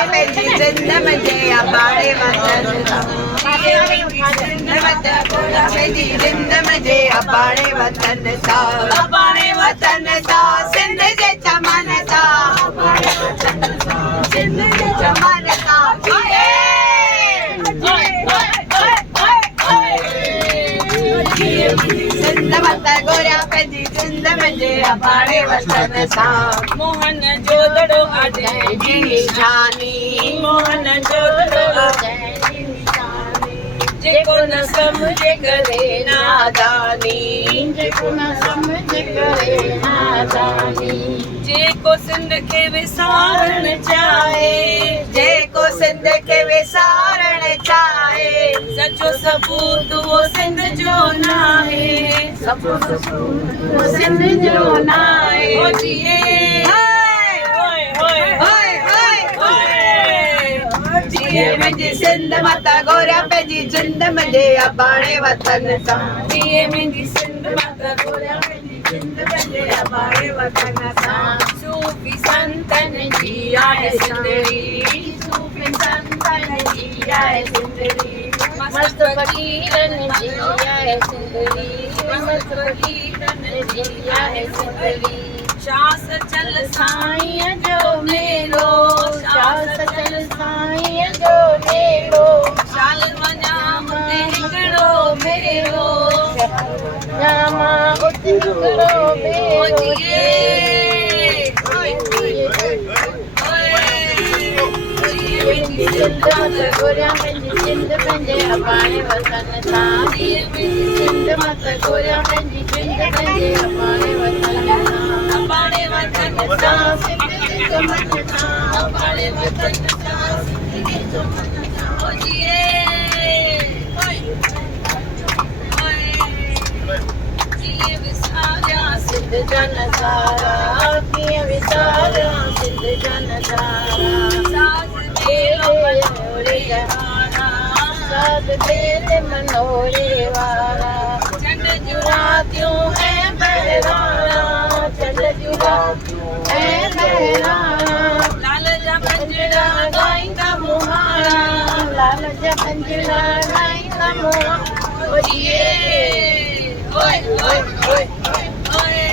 गोऱ्या पंहिंजी जिंद म्हणजे आबाणे वतन गोऱ्या पंहिंजी जिंद म्हणजे आबाणे वतन सा सिंध जे चमन सा सिंध जे चमन सा सिंध मत गोऱ्या पंहिंजी जिंद म्हणजे आबाणे वतन सा मोहन जोदड़ो आजे जी निशानी मोहन जोदड़ो आजे जेको न समझे करे नादानी जेको न समझे करे नादानी जेको सिंध खे विसारण चाहे जेको सिंध खे विसारण चाहे सचो सबूत वो सिंध जो नाहे सबूत वो सिंध जो नाहे ओ जिए होए होए होए होए होए जिए मुंहिंजी सिंध माता गोऱ्या पंहिंजी जिंद मुंहिंजे आबाणे वतन सां जिए मुंहिंजी सिंध माता गोऱ्या पंहिंजी जिंद मुंहिंजे आबाणे वतन सां सूफी संतन जी आहे सिंधड़ी सूफी संतन जी आहे सिंधड़ी मस्त फकीरन जी आहे सिंधड़ी मस्त फकीरन जी आहे सिंधड़ी शास चल साईं जो मेलो शास चल साईं जो मेलो शाल वञा उते हिकिड़ो मेलो जामा उते हिकिड़ो ओ जिए सिंध मत गोऱ्या पंहिंजी जिंद पंहिंजे आबाणे वतन सां सिंध मत गोऱ्या पंहिंजी जिंद पंहिंजे आबाणे वतन सां आबाणे वतन सां सिंध जे चमन सां आबाणे वतन सां सिंध जे चमन सां ओ जिए जिए विसारिया सिंध जा नज़ारा कीअं विसारियां सिंध जा नज़ारा साज़ मेलो मनोरे जहाना साध बेल मनोरे वारा चंड जूं रातियूं ऐं बहिराणा चंड जूं रातियूं ऐं बहिराणा लाल जा पंजड़ा गाईंदा मुहाणा लाल जा पंजड़ा ॻाईंदा मुहाणा ओ जिए ओए ओए ओए ओए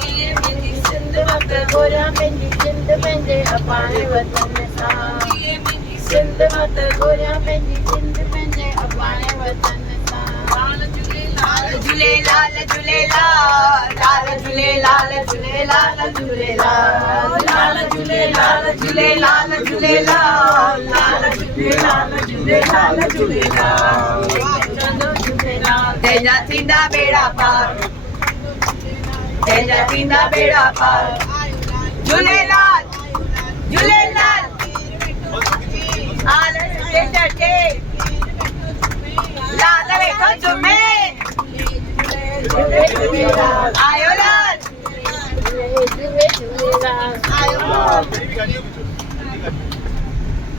जिए मुंहिंजी सिंध मत गोऱ्या पंहिंजी जिंद पंहिंजे आबाणे वतन सां जिए मुंहिंजी सिंध मत गोऱ्या पंहिंजी जिंद पंहिंजे आबाणे वतन सां लाल झूलेलाल झूलेलाल झूलेलाल लाल झूलेलाल झूलेलाल झूलेलाल लाल झूलेलाल झूलेलाल झूलेलाल लाल झूलेलाल झूलेलाल झूलेलाल तंहिंजा थींदा बेड़ा पार तंहिंजा थींदा बेड़ा पार झूलेलाल झूलेलाल आल चटे लाल वेठो झुमे आयो लाल आयो